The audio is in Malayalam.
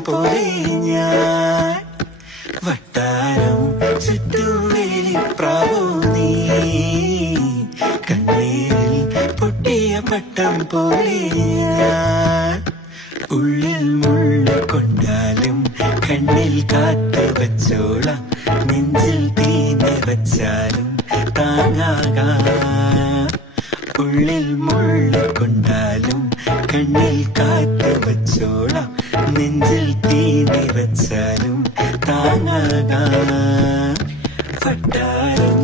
പോലെ ഞാൻ വട്ടാരം ചുറ്റുവേലിപ്രാവോ നീ കണ്ണീരിൽ പൊട്ടിയ പട്ടം പോലെ ഞാൻ ഉള്ളിൽ മുള്ളു കൊണ്ടാലും കണ്ണിൽ കാത്ത് വച്ചോളാം നെഞ്ചിൽ തീ നിറച്ചാലും താങ്ങാകാം ഉള്ളിൽ മുള്ളു കൊണ്ടാലും കണ്ണിൽ കാത്ത് വച്ചോളാം നെഞ്ചിൽ തീ നിറച്ചാലും താങ്ങാകാം വട്ടാരം